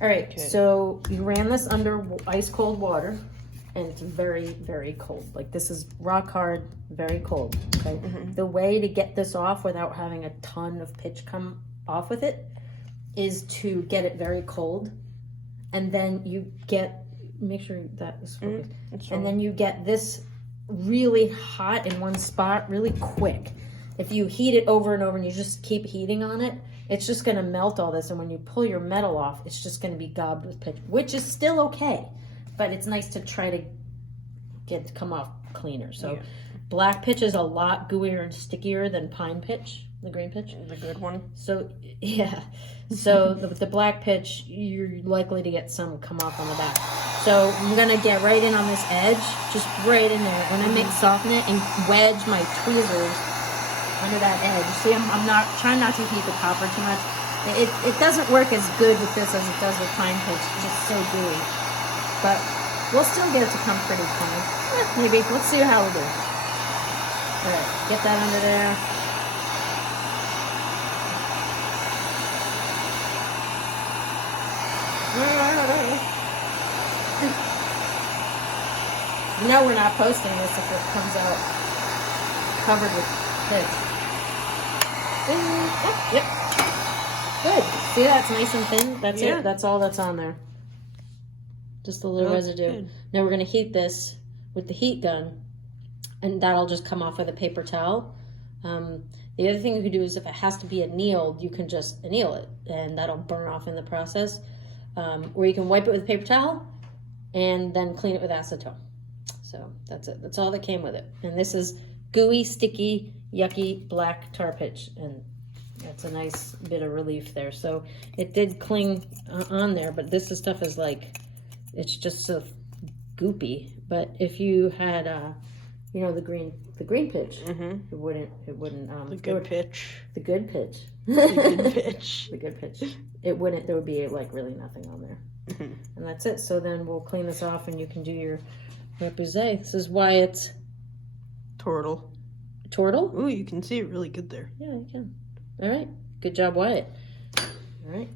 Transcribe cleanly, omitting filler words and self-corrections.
All right, Okay. so you ran this under ice cold water, and it's very, very cold. Like this is rock hard, very cold. Okay. The way to get this off without having a ton of pitch come off with it is to get it very cold, and then you make sure that is focused, and then you get this really hot in one spot really quick. If you heat it over and over and you just keep heating on it, it's just going to melt all this, and when you pull your metal off, it's just going to be gobbed with pitch, which is still okay, but it's nice to try to come off cleaner. So black pitch is a lot gooier and stickier than pine pitch, the green pitch. The good one. So yeah, so the black pitch, you're likely to get some come off on the back. So I'm gonna get right in on this edge, just right in there. When I soften it and wedge my tweezers under that edge. See, I'm not trying not to heat the copper too much. It doesn't work as good with this as it does with pine pitch. It's just so gooey. But we'll still get it to come pretty clean. Maybe. Let's see how we do. All right, get that under there. No, we're not posting this if it comes out covered with pitch. Yep. Good. See, that's nice and thin. That's it. That's all that's on there. Just a little residue. Good. Now we're going to heat this with the heat gun, and that'll just come off with a paper towel. The other thing you can do is if it has to be annealed, you can just anneal it, and that'll burn off in the process. Or you can wipe it with a paper towel and then clean it with acetone. So that's it. That's all that came with it. And this is gooey, sticky, yucky black tar pitch, and that's a nice bit of relief there. So it did cling on there, but this stuff is like, it's just so goopy. But if you had, the green pitch, it wouldn't. The good pitch. The good pitch. The good pitch. The good pitch. It wouldn't. There would be like really nothing on there, and that's it. So then we'll clean this off, and you can do your repousse. This is Wyatt's Turtle. turtle. Ooh, you can see it really good there. Yeah, you can. All right. Good job, Wyatt. All right.